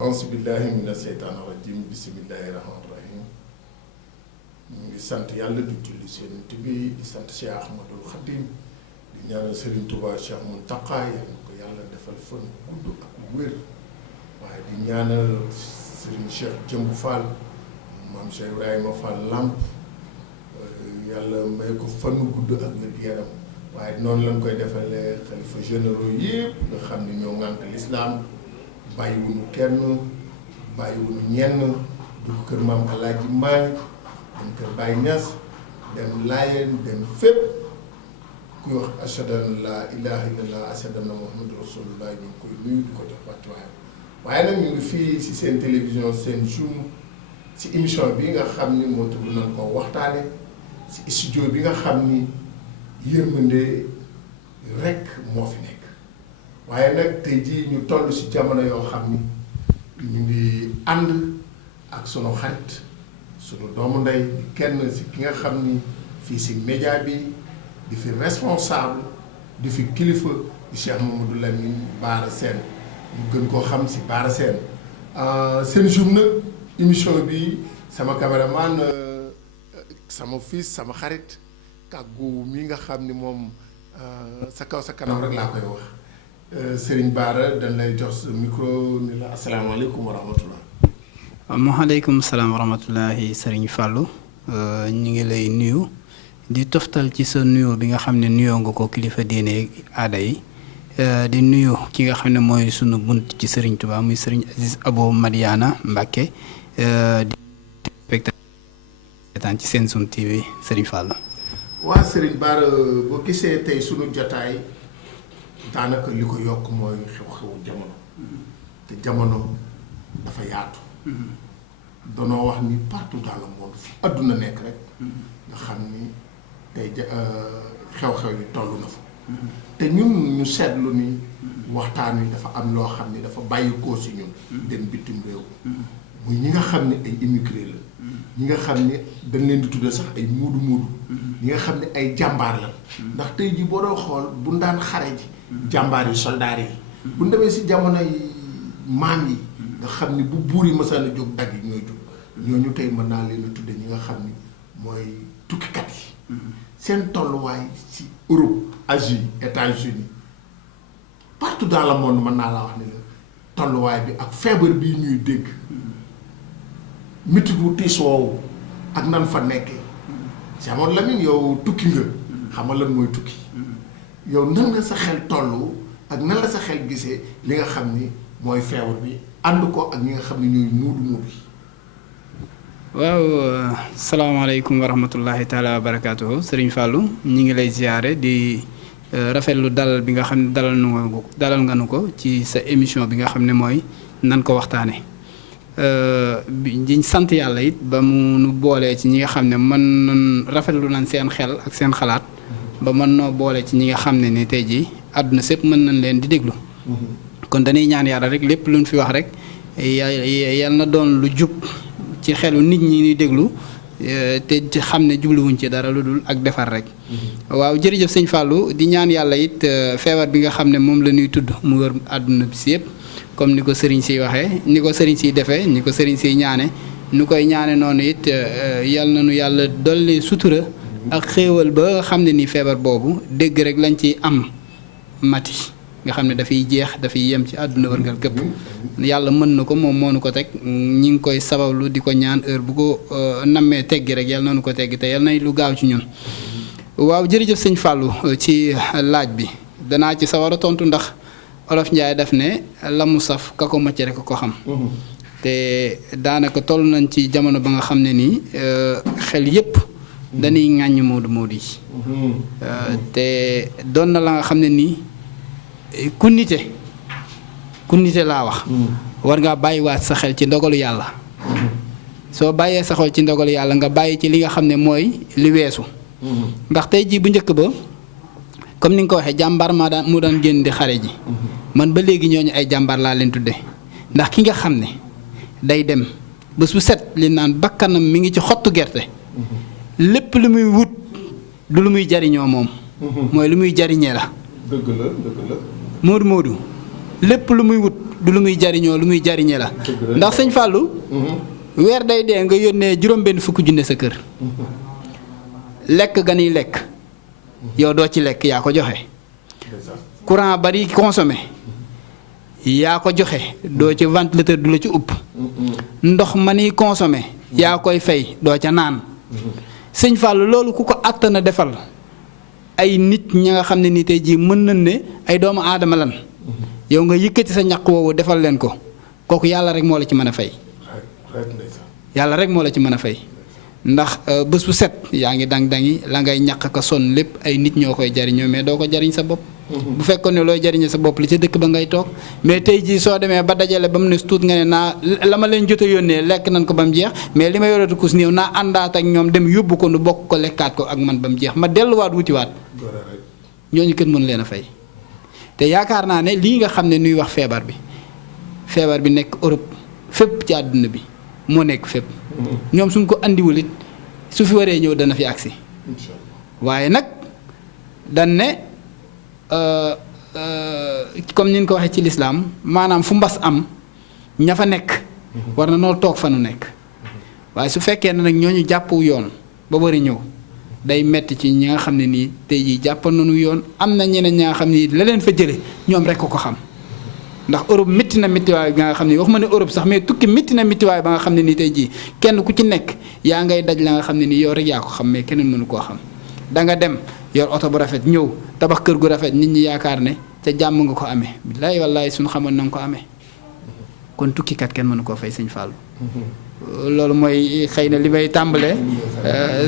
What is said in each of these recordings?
auzu billahi mina seytaani rajim bismillahi rahmaani rahim ñu ngi sant yàlla di julli seen bi di sant Cheikh Ahmadul Khadim di ñaanal Serigne Touba Cheikh Mountakha yal na ko yàlla defal fan gudd ak wér waaye di ñaanal Serigne Cheikh Jëmbu Fall maam Cheikh Ibrahima Fall Lamp yàlla may ko fan gudd ak wér yaram waaye noonu lañ koy defalee xalifa généraux yëpp nga xam ne ñoo ŋànk lislaam bàyyiwuñu kenn bàyyiwuñu ñenn dugg kër maam Alaaji Maay dem kër Baay Ñas dem Laayeen dem fépp kuy wax ashhadu an laa ilaaha illallaah ashhadu anna Muhammadu Rasulullaah ñu ngi koy nuyu di ko jox wàccuwaayam waaye nag ñu ngi fii ci seen télévision seen Zoom ci émission bi nga xam ni moo tudd nañ ko waxtaane ci studio bi nga xam ni yërmande rekk moo fi nekk waaye nag tey jii ñu toll ci jamono yoo xam ni ñu ngi ànd ak sunu xarit sunu doomu ndey di kenn ci ki nga xam ni fii ci média bi di fi responsable di fi kilifa di Cheikh Mamadou Lamine Bara Sène ñu gën koo xam ci Bara Sène seen jour nag émission bi sama caméraman sama fils sama xarit kàggu mi nga xam ni moom sa kaw sa kanam rek laa koy wax Serigne Bara dañ lay jox sa micro ni la asalaamaaleykum wa rahmatullah. maaleykum salaam wa rahmatullahi Serigne Fallou ñu ngi lay nuyu di toftal ci sa nuyoo bi nga xam ne nuyoo nga ko kilifa diine aada yi di nuyu ki nga xam ne mooy sunu bunt ci Serigne Touba muy Serigne Aziz Abo Madiana Mbacke di spectateur ci seen Zoom TV Serigne Fallou. waa Serigne Bara boo gisee tey sunu jotaay. daanaka li ko yokk mooy xew-xewu jamono te jamono dafa yaatu danoo wax ni partout dans le monde fi àdduna nekk rek nga xam ni tey xew-xew yi toll na fa te ñun ñu seetlu ni waxtaan wi dafa am loo xam ni dafa bàyyi koo si ñun dem bitim réew muy ñi nga xam ne ay immigré la ñi nga xam ne dañ leen di tuddee sax ay muudu ñi nga xam ne ay jàmbaar la ndax tey ji boo doon xool bu daan xare ji jàmbaar yi soldaar yi bu ñu demee si jamono yi maam yi nga xam ni bu buur yi mësaan a jóg dagg yi ñooy jóg ñooñu tey mën naa leen a tudde ñi nga xam ni mooy tukkikat yi seen tolluwaay ci Europe Asie États-Unis partout dans le monde mën naa la wax ni la tolluwaay bi ak feebar bii ñuy dégg mitit wu tiis woowu ak nan fa nekkee si amoon Lamine yow tukki nga xam nga lan mooy tukki yow nan nga sa xel toll ak nan la sa xel gisee li nga xam ni mooy feebar bi ànd ko ak ñi nga xam ni ñooy muudu yi. waaw salaamaaleykum wa rahmatullahi taala wa barakaatuhu Serigne Fallou ñu ngi lay ziare di rafetlu dalal bi nga xam ne dalal nga nu ko ci sa émission bi nga xam ne mooy nan ko waxtaane di sant yàlla it ba mu nu boolee ci ñi nga xam ne mën rafetlu nañ seen xel ak seen xalaat. ba mën noo boole ci ñi nga xam ne ni tey jii àdduna sépp mën nañ leen di déglu kon dañuy ñaan yàlla rek lépp luñ fi wax rek yal na doon lu jub ci xelu nit ñi ñuy déglu te xam ne jubluwuñ ci dara lu dul ak defar rek waaw jërëjëf sëñ Fallou di ñaan yàlla it feebar bi nga xam ne moom la ñuy tudd mu wër àdduna bi si yëpp comme ni ko sëriñ siy waxee ni ko sëriñ siy defee ni ko sëriñ siy ñaane nu koy ñaane noonu it yal na nu yàlla dolli sutura ak xéewal ba nga xam ne ni feebar boobu dégg rek lañ ci am mati nga xam ne dafay jeex dafay yem ci àdduna wërngal këpp yàlla mën na ko moom moo nu ko teg ñi ngi koy sabablu di ko ñaan heure bu ko nammee teggi rek yàlla na nu ko teggi te yàlla na lu gaaw ci ñun waaw jërëjëf sëñ Fallou ci laaj bi danaa ci sawar a tontu ndax Olof Njaay daf ne la mu saf ka ko macc rek ko xam te daanaka toll nañ ci jamono ba nga xam ne nii xel yépp dañuy ŋàññ moodu yi te doon na la nga xam ne nii ku nite laa wax war ngaa bàyyiwaat sa xel ci ndogalu yàlla soo bàyyee sa xel ci ndogalu yàlla nga bàyyi ci li nga xam ne mooy li weesu ndax tey jii bu njëkk ba comme ni nga ko waxee jàmbaar mu daan génn di xare ji man ba léegi ñooñu ay jàmbaar laa leen tudde ndax ki nga xam ne day dem bés bu set li naan bakkanam mi ngi ci xottu gerte lépp lu muy wut du lu muy jariñoo moom mooy lu muy jariñee la dëgg la moodu lépp lu muy wut du lu muy jariñoo lu muy jariñe la ndax sëñ Fallou weer day dee nga yónnee juróom-benn fukki junne sa kër lekk ga niy lekk yow doo ci lekk yaa ko joxe courant bari consommé yaa ko joxe doo ci ventilateur du la ci upp ndox ma niy consommé yaa koy fay doo ca naan sëñ Fallou loolu ku ko àttana defal ay nit ñi nga xam ne nii tey jii mën nañ ne ay doomu aadama lan yow nga yëkkati sa ñaq woowu defal leen ko kooku yàlla rek moo la ci mën a fay yàlla rek moo la ci mën a fay ndax bés bu set yaa ngi dang-dangi la ngay ñaq ka sonn lépp ay nit ñoo koy jariñoo mais doo ko jariñ sa bopp bu fekkoon ne looy jariñe sa bopp li ca dëkk ba ngay toog mais tey jii soo demee ba dajale ba mu ne tuut nga ne naa la ma leen jot a yónnee lekk nañ ko ba mu jeex mais li ma yoratu kus néew naa àndaat ak ñoom dem yóbbu ko nu bokk ko lekkaat ko ak man ba mu jeex ma delluwaat wutiwaat ñooñu kenn mën leen a fay te yaakaar naa ne lii nga xam ne nuy wax feebar bi nekk Europe fépp ci àdduna bi moo nekk fépp ñoom suñ ko andiwul it su fi waree ñëw dana fi agsi waaye nag dañ ne comme ni ñu ko waxee ci lislaam maanaam fu mbas am ña fa nekk war na noo toog fa nu nekk waaye su fekkee ne nag ñooñu jàppu yoon ba bari ñëw day metti ci ñi nga xam ne nii tey jii jàppoon nañu yoon am na ñeneen ñi nga xam ne la leen fa jële ñoom rek ko xam ndax Europe métti na méttiwaay bi nga xam ne waxuma ne Europe sax mais tukki métti na méttiwaay ba nga xam ne nii tey jii kenn ku ci nekk yaa ngay daj la nga xam ne nii yow rek yaa ko xam mais keneen mënu koo xam da nga dem yor oto bu rafet ñëw tabax kër gu rafet nit ñi yaakaar ne ca jàmm nga ko amee billaay wallaay suñu xamoon na nga ko amee kon tukkikat kenn mënu koo fay sëñ Fallou loolu mooy xëy na li may tàmbalee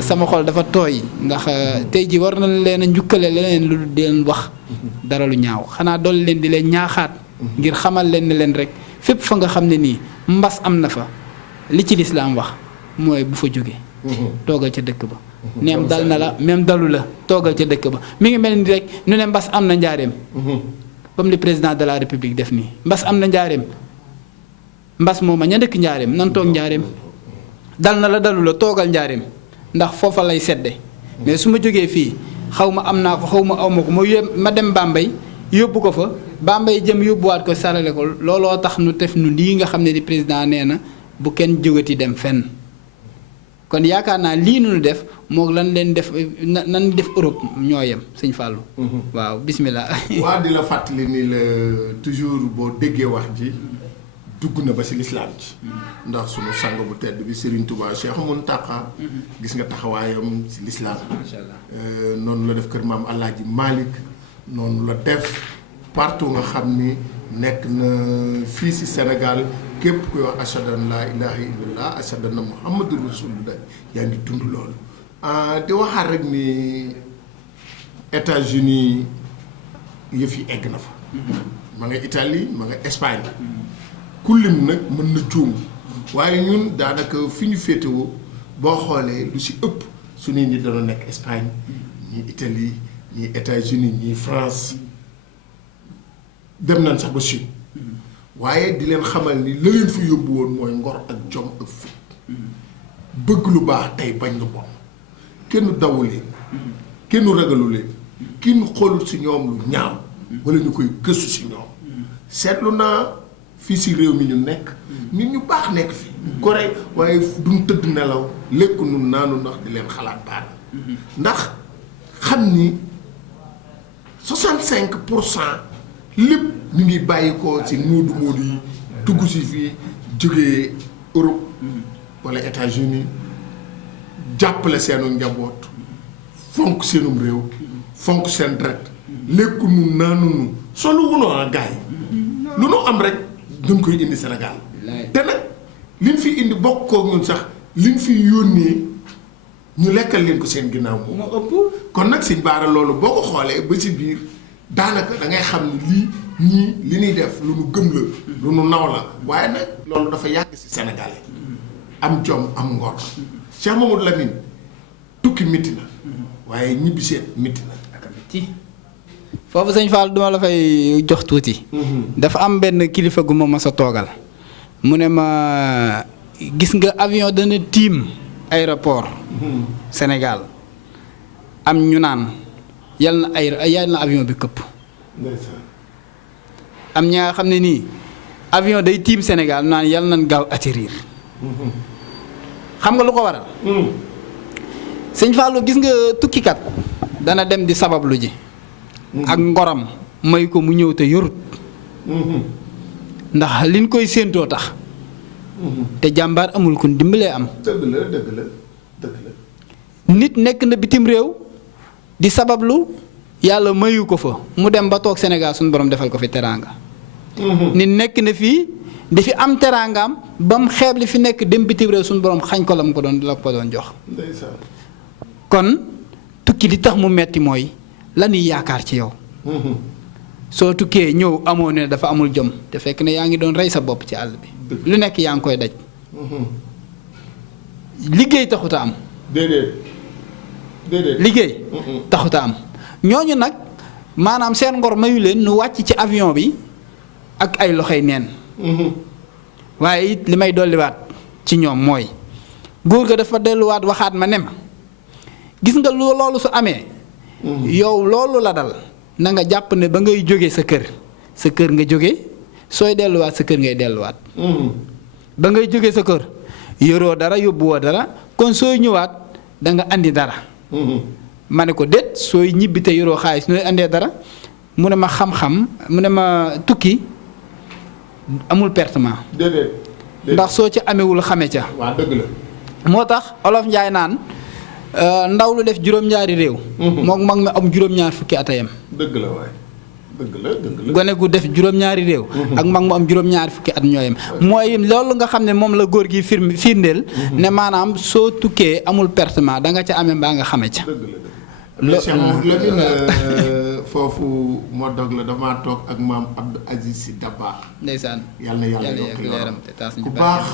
sama xol dafa tooy ndax tey ji war na leen a njukkale leneen lu di leen wax dara lu ñaaw xanaa dolli leen di leen ñaaxaat ngir xamal leen ne leen rek fépp fa nga xam ne nii mbas am na fa li ci lislaam wax mooy bu fa jóge toogal ca dëkk ba neem dal na la même dalu la toogal ca dëkk ba mi ngi mel ni rek nu ne mbas am na njaareem comme le président de la république def nii mbas am na njaareem mbas mooma ña dëkk njaareem nan toog njaareem dal na la dalu la toogal njaareem ndax foofa lay sedde mais su ma jógee fii xaw ma am naa ko xaw ma aw ma ko ma dem Bambey yóbbu ko fa Bambey jëm yóbbuwaat ko sarale ko looloo tax nu def nu lii nga xam ne di président nee na bu kenn jógati dem fenn kon yaakaar naa lii nu def moo lan leen def nan def Europe ñoo yem sëñ Fallou waaw bismillah waa di la fàttali ni la toujours boo déggee wax ji dugg na ba si lislaam ci ndax sunu sang bu tedd bi Serigne Touba Cheikh Mountakha gis nga taxawaayam si lislaam noonu la def kër maam Alaaji Malick noonu la def partout nga xam ni nekk na fii si Sénégal képp kuy wax ashhadu an laa ilaaha illallah ashhadu anna muhammadu rasulullah yaa ngi dund loolu di waxaat rek ni États-Unis yëf yi egg na fa ma nga Italie ma nga Espagne kullim nag mën na juum waaye ñun daanaka fi ñu féetewoo boo xoolee lu si ëpp suñuy nit dana nekk Espagne ñii Italie ñii États-Unis ñii France dem nañ sax ba Chine waaye di leen xamal ni la leen fi yóbbu woon mooy ngor ak jom ak fit bëgg lu baax tey bañ lu bon kenn dawu leen kenn ragalu leen kenn xoolul si ñoom lu ñaaw wala ñu koy gëstu si ñoom seetlu naa fii si réew mi ñu nekk nit ñu baax nekk fi gore waaye duñ tëdd nelaw lekk nu naanu ndax di leen xalaat baat ndax xam ni 65% lépp ñu ngi bàyyi ko ci moodu moodu yi dugg si fii jógee Europe wala États-Unis jàppale seenu njaboot fonk seenum réew fonk seen deret lekku nu naanu nu solu wunoo a gaay lu nu am rek dañ koy indi Sénégal te nag liñ fi indi bokk kook ñun sax liñ fi yónnee ñu lekkal leen ko seen ginnaaw moo ëpp kon nag Sëñ Bara loolu boo ko xoolee ba ci biir daanaka da ngay xam ni lii ñii li ñuy def lu nu gëm la lu nu naw la waaye nag loolu dafa yàgg si Sénégal am jom am ngor Cheikh Mamadou Lamine tukki métti na waaye ñibbi seet métti na foofu sëñ Fall duma la fay jox tuuti dafa am benn kilifa gu ma mas a toogal mu ne ma gis nga avion dana tiim aéroport Sénégal am ñu naan yal na avion bi këpp am ñi nga xam ne nii avion day tiim Sénégal naan yal nañ gaaw atterrir xam nga lu ko waral. sëñ Fallou gis nga tukkikat dana dem di sabablu ji. ak ngoram may ko mu ñëw te yorut. ndax liñ koy séentoo tax. te jàmbaar amul kun dimbalee am. dëgg la dëgg la dëgg la. nit nekk na bitim réew di sabablu yàlla mayu ko fa mu dem ba toog Sénégal suñu borom defal ko fi teraanga. nit nekk na fii di fi am teraangaam ba mu xeeb li fi nekk dem bitim réew suñu borom xañ ko la mu ko doon jox. ndeysaan. kon tukki li tax mu metti mooy la ñuy yaakaar ci yow. soo tukkee ñëw amoo ne dafa amul jom te fekk ne yaa ngi doon rey sa bopp ci àll bi. lu nekk yaa ngi koy daj. liggéey taxuta am. déedéet déedéet. liggéey. taxuta am ñooñu nag maanaam seen ngor mayu leen nu wàcc ci avion bi ak ay loxoy neen. waaye it li may dolliwaat ci ñoom mooy góor ga dafa delluwaat waxaat ma ne ma gis nga loolu su amee. yow loolu la dal na nga jàpp ne ba ngay jóge sa kër nga jóge sooy delluwaat sa kër ngay delluwaat. ba ngay jóge sa kër yoroo dara yóbbuwoo dara kon sooy ñëwaat da nga andi dara. ma ne ko déet sooy ñibbi te yoroo xaalis nooy andee dara mu ne ma xam-xam mu ne ma tukki amul pertement. déedéet. ndax soo ci amewul xame ca. waaw dëgg la. moo tax olof Njaay naan ndaw lu def juróom-ñaari réew. moom mag mi am juróom-ñaar fukki atayam. dëgg la waay dëgg la dëgg la. gone gu def juróom-ñaari réew. ak mag mu am juróom-ñaari fukki at ñooyam. mooy loolu nga xam ne moom la góor gi firndeel. ne maanaam soo tukkee amul pertement da nga ca amee mbaa nga xame ca. dëgg la Cheikh Mouhamadou Lamine foofu moo dog la damaa toog ak maam Abdou Aziz Sy Dabakh. ndeysaan yàlla na yàlla yokk leeram te taas ñu ku baax.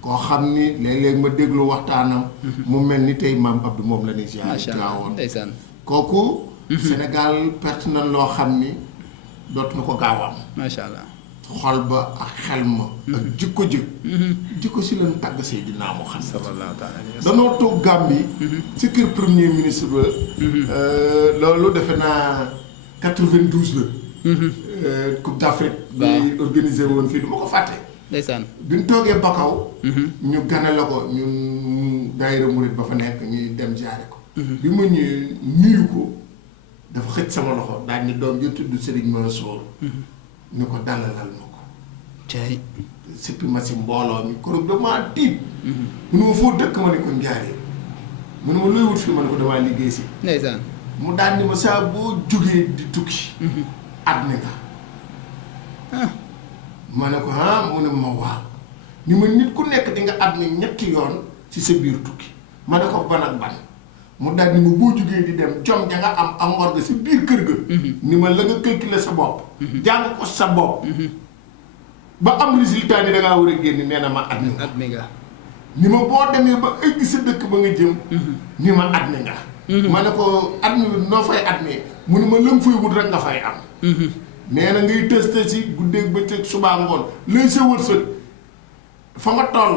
koo xam ni léeg-léeg ma déglu waxtaanam. mu mel ni tey maam Abdou moom la ñuy ziar. macha allah ndeysaan kooku. Sénégal perte na loo xam ni dootuñu ko gaaw am. macha allah. xol ba ak xel ma. ak jikko ji. jikko si lañ tàgg Seydina Muhammad. sallallahu taala alayhi wa sallam. danoo toog Gambie. ci kër premier ministre ba. loolu defe naa 92 la. Coupe d'Afrique. bi organisé woon fii du ma ko fàtte. ndeysaan. bi ñu toogee Bakaw. ñu gane la ko ñun daayira murit ba fa nekk ñuy dem jaare ko. bi ma ñëwee nuyu ko dafa xëj sama loxo daal ni doom ju tudd Serigne Mansour. ñu ko dalalal ma ko. tey. sippi ma si mbooloo mi kon damaa tiit. mu ne ma foo dëkk ma ne ko njaaree. mu ne ma looy wut fii ma ne ko damaa liggéey si. ndeysaan. mu daal ni ma saa boo jógee di tukki. at mi nga. ma ne ko mu ne ma waaw. ni ma nit ku nekk di nga at mi ñetti yoon ci sa biir tukki. ma ne ko ban ak ban. mu daal ni ma boo jógee di dem jom ja nga am ngor ga si biir kër ga. ni ma la nga calculer sa bopp. jàng ko sa bopp. ba am résultat ni da ngaa war a génn nee na ma at mi nga. ni ma boo demee ba egg sa dëkk ba nga jëm. ni ma at mi nga. ma ne ko at mi noo fay at mi mu ne ma lëm fay wut rek nga fay am. nee na ngay tëste si guddeeg bëccëg subaa ngoon lay sa wërsëg fa nga toll.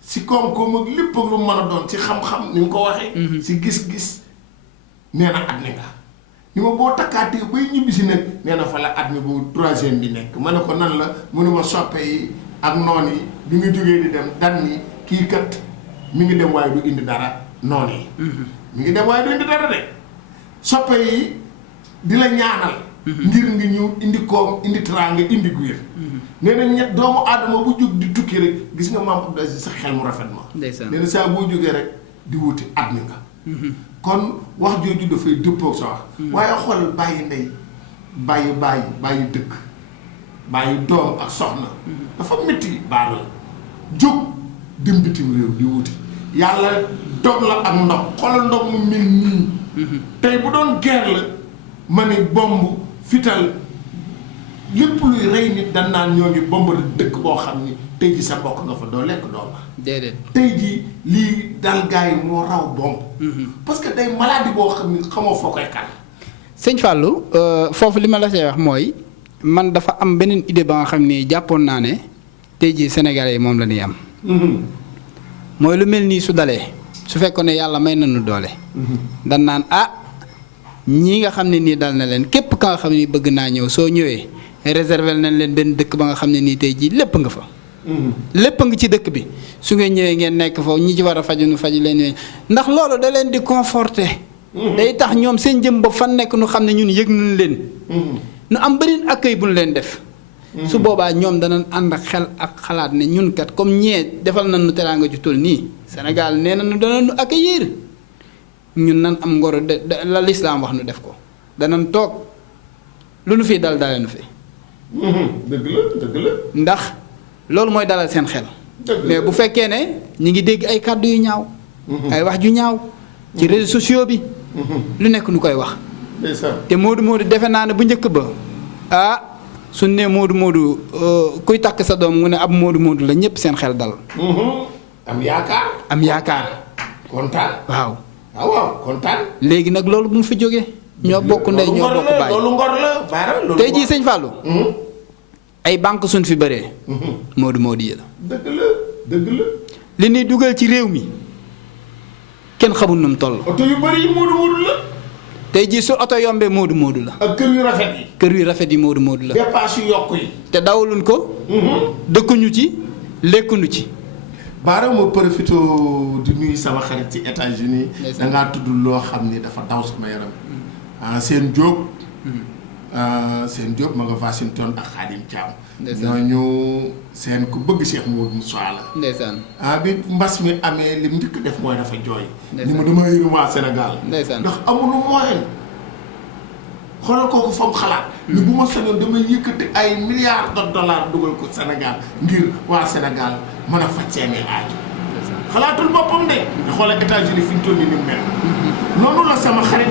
si koom-koom ak lépp lu mën a doon si xam-xam ni nga ko waxee. si gis-gis nee na at mi nga. ni ma boo takkaatee bay ñibbi si nekk nee na fa la at mi bu troisième bi nekk ma ne ko nan la mu ne ma soppe yi ak noon yi bi nga jógee di dem dan ni kii kat mi ngi dem waaye du indi dara noon yi. mi ngi dem waaye du indi dara de soppe yi di la ñaanal. ngir nga ñëw indi koom indi teraanga indi guir. nee na ñett doomu aadama bu jóg di tukki rek gis nga maam Abdou Aziz sa xel mu rafet ma. ndeysaan nee na saa boo jógee rek di wuti at mi nga. kon wax jooju dafay dëppoog sa wax. waaye xoolal bàyyi ndey bàyyi dëkk bàyyi doom ak soxna. dafa métti baar la jóg dem bitim réew di wuti yàlla dog la ak ndox xoolal ndox mu mel nii. tey bu doon guerre la ma ne bomb fital lépp luy rey nit dan naan ñoo ngi bomb dëkk boo xam ni tey ji sa mbokk nga fa doo lekk doo ma. déedéet tey jii lii dal gars yi moo raw bomb. parce que day maladie boo xam ni xamoo foo koy kal. sëñ Fallou foofu li ma la see wax mooy man dafa am beneen idée ba nga xam ni jàppoon naa ne tey jii Sénégalais yi moom la ñuy am. mooy lu mel nii su dalee su fekkoon ne yàlla may nañu doole. dan naan ñii nga xam ne nii dal na leen képp ka nga xam ni bëgg naa ñëw soo ñëwee réserver nañ leen benn dëkk ba nga xam ne nii tey jii lépp nga fa. lépp nga ci dëkk bi su ngeen ñëwee ngeen nekk foofu ñi ci war a faju nu faju leen ndax loolu da leen di conforter. day tax ñoom seen jëm bopp fan nekk nu xam ne ñun yëg nañ leen. nu am beneen accueil bu ñu leen def. su boobaa ñoom danañ ànd ak xel ak xalaat ne ñun kat comme ñee defal nañ nu teraanga ju toll nii Sénégal nee nañu danañ nu accueillir ñun nan am ngoro de la lislaam wax nu def ko danañ toog lu nu fii dal dalee nu fi. dëgg la. ndax loolu mooy dalal seen xel. mais bu fekkee ne ñi ngi dégg ay kàddu yu ñaaw. ay wax ju ñaaw. ci réseaux sociaux bi. lu nekk nu koy wax. te Modou defe naa ne bu njëkk ba suñ ne Modou kuy takk sa doom mu ne ab Modou la ñëpp seen xel dal. am yaakaar. kontaan. waaw kontaan. léegi nag loolu bu mu fi jógee. ñoo bokk ndey ñoo bokk baay loolu ngor la baara loolu tey jii sëñ Fallou. ay banque suñ fi bëree. Modou yi la. dëgg la. li ñuy dugal ci réew mi kenn xamul nu mu toll. oto yu bëri yi Modou la. tey jii su oto yombee Modou la. ak kër yu rafet yi. kër yu rafet yi Modou la. dépense yu yokk yi. te dawaluñ ko. dëkkuñu ci lekkuñu ci. baara ma profité di nuyu sama xarit ci États-Unis da ngaa tudd loo xam ni dafa daw sama yaram. seen Diop. seen Diop ma nga Washington ak Khadim Thiam. ñooñu seen ku bëgg Cheikh Modou Moussa la. ndeysaan. bi mbas mi amee li mu njëkk def mooy dafa jooy. ni ma dama yërëm waa Sénégal. ndeysaan ndax amuñu moyen. xoolal kooku fa mu xalaat. ni bu ma sañoon damay yëkkati ay milliards de dollars dugal ko Sénégal ngir waa Sénégal mën a faj seeni aaju. xalaatul boppam de. te xoolal États-Unis fi ñu toll nii ni mu mel. noonu la sama xarit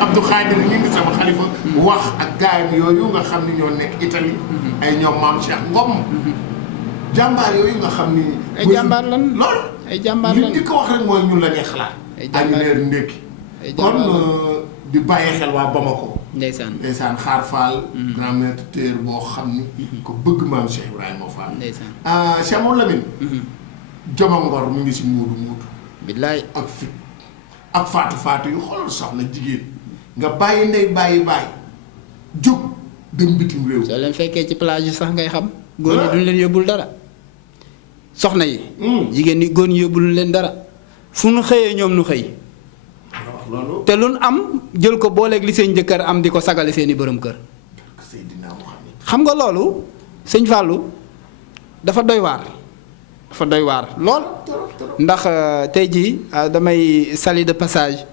Abdou Khadir ñu ngi sama xalifa. wax ak gaayam yooyu nga xam ni ñoo nekk Italie. ay ñoom maam Cheikh Ngom. jàmbaar yooyu nga xam ni. ay jàmbaar lan lool. ay jàmbaar lan li ko wax rek mooy ñun la ñuy xalaat. ay jàmbaar leer ndékki. ay jàmbaar kon di bàyyi xel waa Bamako. ndeysaan xaar Fall. grand maître téer boo xam ni. ko bëgg maam Cheikh Ibrahima Fall. ndeysaan Cheikh Mouhamadou Lamine. joma ngor mu ngi si Modou. billaay ak fit ak faatu yu xoolal soxna jigéen nga bàyyi ndey bàyyi jóg dem bitim réew. soo leen fekkee ci plage yi sax ngay xam. góor ñi duñ leen yóbbul dara. soxna yi. jigéen ñi góor ñi yóbbul leen dara. fu nu xëyee ñoom nu xëy. loolu. te lu nu am jël ko booleeg li seen jëkkër am di ko sagale seeni borom kër. xam nga loolu sëñ Fallou dafa doy waar lool. ndax tey jii damay sali de passage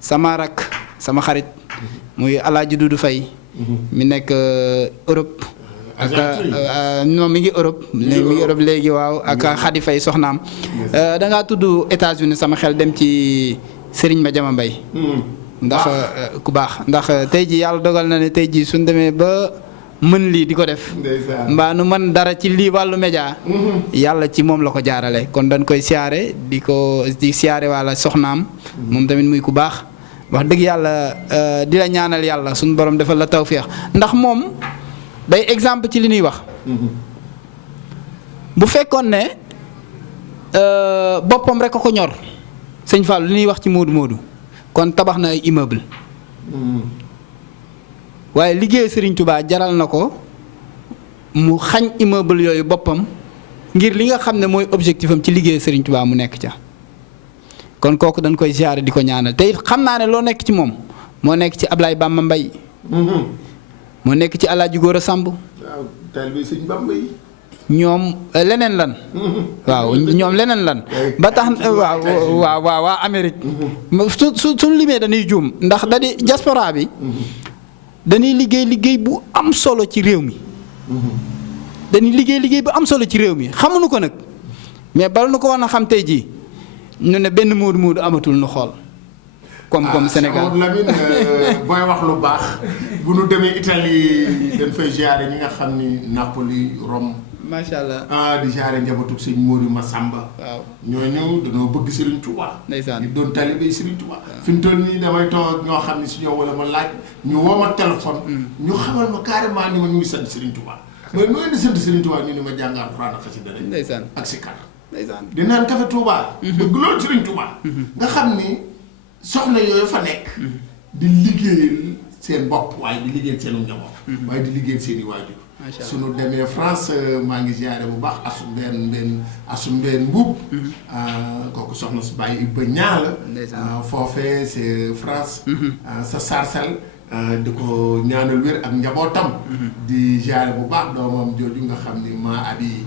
sama rak sama xarit muy Alaaji Dudu Fay mi nekk Europe. ak non mi ngi Europe. mi ngi Europe léegi waaw ak Xadi Fay soxnaam. da ngaa tudd États-Unis sama xel dem ci Serigne Madiama Mbaye. ndax ku baax ndax tey jii yàlla dogal na ne tey jii suñ demee ba. mën lii di ko def mbaa nu mën dara ci lii wàllu média yàlla ci moom la ko jaarale kon dañ koy siyaare di siyaare walla soxnaam moom tamit muy ku baax wax dëgg yàlla di la ñaanal yàlla suñu borom defal la tawféex ndax moom day exemple ci li ñuy wax bu fekkoon ne boppam rek a ko ñor sëñ Fall li ñuy wax ci Modou kon tabax na ay immeuble waaye liggéey Serigne Touba jaral na ko mu xañ immeuble yooyu boppam ngir li nga xam ne mooy objectif am ci liggéey Serigne Touba mu nekk ca kon kooku dañ koy ziare di ko ñaanal te it xam naa ne loo nekk ci moom moo nekk ci Ablaye Bamba Mbaye moo nekk ci Alaaji Góora Samb. waaw taalibe Sëñ Bamba yi ñoom leneen lan. waaw ñoom leneen lan. ba tax waaw waa Amérique. su limee dañuy juum ndax da di diaspora bi. dañuy liggéey bu am solo ci réew mi. dañuy liggéey bu am solo ci réew mi xamuñu ko nag mais bala nu ko war a xam tey jii ñu ne benn Modou amatul nu xool. comme Sénégal Lamine booy wax lu baax bu nu demee Italie dañ fay ziare ñi nga xam ni Napoli Rome. macha allah di ziare njabootu sëñ Modou Massamba. waaw ñooñu dañoo bëgg Serigne Touba. ndeysaan di doon talibé Serigne Touba. fi mu toll nii damay toog ñoo xam ne si ñoo wala ma laaj ñu woo ma téléphone. ñu xamal ma carrément ni ma ñu ngi sant Serigne Touba. mooy nu ngeen di sant Serigne Touba ñu ni ma jàng Alxuraan ak xasida rek. ndeysaan ak sikar. ndeysaan di naan café Touba. bëgg loolu Serigne Touba. nga xam ni soxna yooyu fa nekk. di liggéeyal seen bopp waaye di liggéeyal seen njaboot. waaye di liggéeyal seen i waajur suñu demee France maa ngi ziare bu baax asu mbeen mbuub kooku soxna su bàyyi Ibba ñaa la foofee c'est France sa sarsal di ko ñaanal wér ak njabootam di ziare bu baax doomam jooju nga xam ni maa abi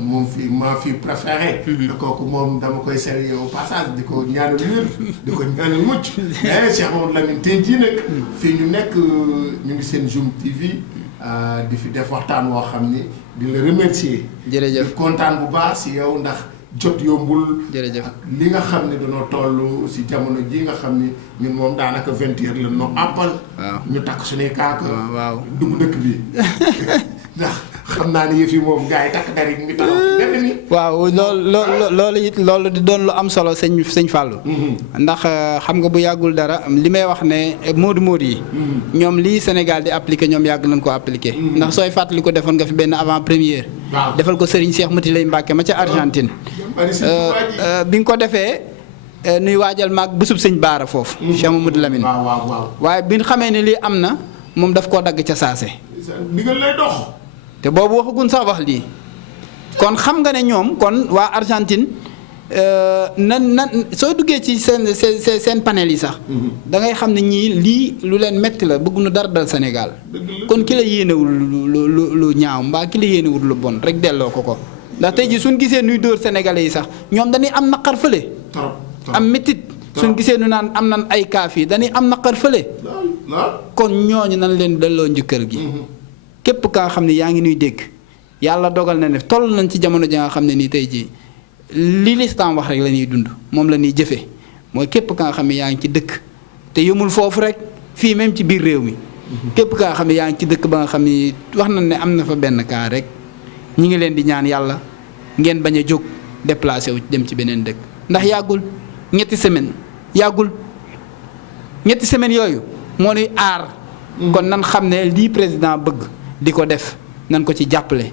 moom maa fi préféré kooku moom dama koy seri au passage di ko ñaanal wér di ko ñaanal mucc mais Cheikh Mamadou Lamine tey jii nag fii ñu nekk ñu ngi seen Zoom TV di fi def waxtaan woo xam ni di la remercier jërëjëf di kontaan bu baax si yow ndax jot yombul jërëjëf li nga xam ne dañoo toll si jamono ji nga xam ni ñun moom daanaka 20 heures la noo àppal ñu takk suñuy kaaka waaw dugg dëkk bi ndax xam naa ni yëf yi moom gars yi takk der yi ngi taxaw benn ni waaw loolu di doon lu am solo sëñ Fallou ndax xam nga bu yàggul dara li may wax ne moodu yi ñoom lii Sénégal di appliqué ñoom yàgg nañ ko appliqué ndax sooy fàttali ko defoon nga fi benn avant première defal ko Serigne Cheikh Mati lay Mbacke ma ca Argentine bi nga ko defee nuy waajal maag bésub sëñ Baara foofu Cheikh Mamadou Lamine waaye bi ñu xamee ne lii am na moom daf koo dagg ca saase digal lay dox te boobu waxagun sax wax lii kon xam nga ne ñoom kon waa Argentine nan soo duggee ci seen panel yi sax da ngay xam ne ñii lii lu leen metti la bëgg nu dara dal Sénégal kon ki la yéenewul lu ñaaw mbaa ki la yéenewul lu bon rek delloo ko ndax tey ji suñ gisee nuy dóor sénégalais yi sax ñoom dañuy am naqar fële am métit suñ gisee nu naan am nan ay kaaf yi dañuy am naqar fële kon ñooñu nan leen delloo njukkal gi képp kaa xam ne yaa ngi nuy dégg yàlla dogal na ne toll nañ ci jamono ji nga xam ne nii tey jii li lislaam wax rek la ñuy dund moom la ñuy jëfee mooy képp kaa xam ne yaa ngi ci dëkk te yëmul foofu rek fii même ci biir réew mi képp kaa xam ne yaa ngi ci dëkk ba nga xam ne wax nañ ne am na fa benn cas rek ñi ngi leen di ñaan yàlla ngeen bañ a jóg déplacé wu dem ci beneen dëkk ndax yàggul ñetti semaine yooyu moo nuy aar kon nan xam ne lii président bëgg di ko def nan ko ci jàppale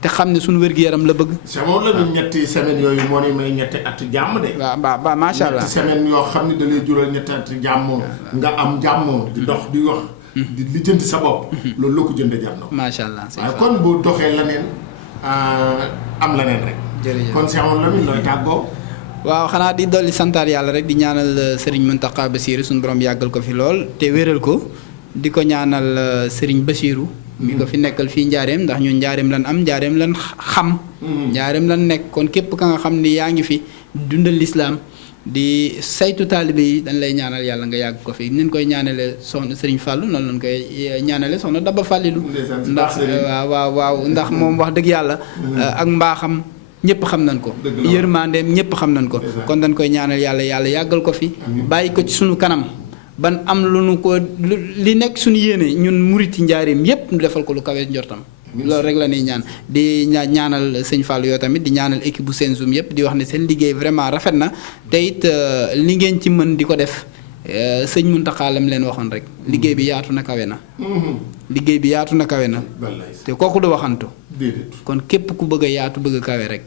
te xam ne suñu wér-gu-yaram la bëgg. sama la ñu ñetti semaine yooyu moo ni may ñetti at jàmm de. waaw macha allah ñetti semaine yoo xam ne da lay jural ñetti at jàmm. nga am jàmm. di dox di wax. di lijjanti sa bopp. loolu loo ko jëndee jar na ko. macha allah waaye kon bu doxee leneen am leneen rek. jërëjëf kon sama la mi looy tàggoo. waaw xanaa di dolli santaar yàlla rek di ñaanal Serigne Mountakha Bassirou suñu borom yàggal ko fi lool te wéral ko di ko ñaanal Serigne Bassirou. mi ko fi nekkal fii njaareem ndax ñun njaareem lan am njaareem lan xam njaareem lan nekk kon képp ka nga xam ni yaa ngi fi dundal lislaam di saytu taalibe yi dañ lay ñaanal yàlla nga yàgg ko fi nin koy ñaanale soxna Serigne Fallou noonu lañ koy ñaanale soxna Daba Fallilu ndax waaw ndax moom wax dëgg yàlla ak mbaaxam ñëpp xam nañ ko yërmandeem ñëpp xam nañ ko kon dañ koy ñaanal yàlla yàggal ko fi bàyyi ko ci sunu kanam ban am lu nu ko li nekk suñu yéene ñun muriti njaareem yépp nu defal ko lu kawe njortam loolu rek la ñuy ñaan di ñaanal sëñ Fallou yoo tamit di ñaanal équipe bu seen Zoom yépp di wax ne seen liggéey vraiment rafet na te it li ngeen ci mën di ko def sëñ Mountakha lam leen waxoon rek liggéey bi yaatu na kawe na liggéey bi yaatu na kawe na te kooku du waxantu kon képp ku bëgg a yaatu bëgg a kawe rek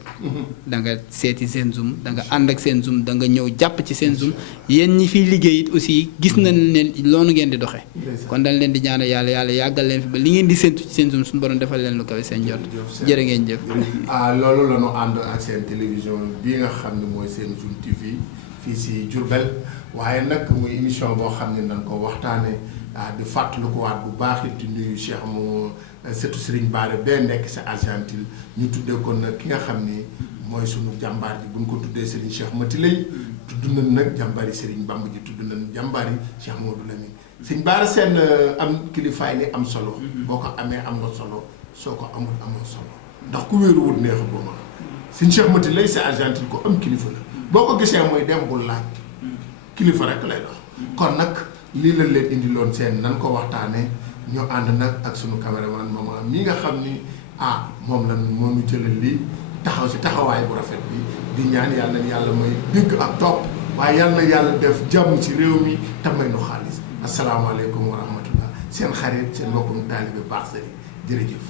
da nga seeti seen Zoom da nga ànd ak seen Zoom da nga ñëw jàpp ci seen Zoom yéen ñi fiy liggéey it aussi gis nañ ne loolu ngeen di doxee kon dañ leen di ñaanal yàlla yàggal leen fi ba li ngeen di séntu ci seen Zoom suñu borom defal leen lu kawe seen jot jërë ngeen jëf loolu la ñu ànd ak seen télévision bi nga xam ne mooy seen Zoom TV fii si Diourbel waaye nag muy émission boo xam ne nañ ko waxtaane di fàttalikuwaat bu baax it di nuyu Cheikh mu surtout Serigne Bara bee nekk sa Argentine ñu tuddee ko nag ki nga xam ni mooy sunu jàmbaar ji bu ñu ko tuddee Serigne Cheikh Mati lay tudd nañ nag jàmbaari Serigne Bamba ji tudd nañ jàmbaari Cheikh Mamadou Lamine Serigne Bara seen am kilifaay ni am solo boo ko amee am nga solo soo ko amul amoo solo ndax ku wéeru wut neexu ba ma Serigne Cheikh Mati lay sa Argentine ko am kilifa la boo ko gisee mooy dem bul laaj kilifa rek lay dox kon nag lii lañ leen indiloon seen nan ko waxtaanee ñu ànd nag ak sunu caméraman maman mi nga xam ni moom lan moo ñu jëlal lii taxaw si taxawaay bu rafet bi di ñaan yàlla na yàlla may dégg ak topp waaye yàlla na yàlla def jàmm ci réew mi te may nu xaalis asalaamaaleykum wa rahmatullah seen xarit seen mbokkum taalibe baax sëriñ jërëjëf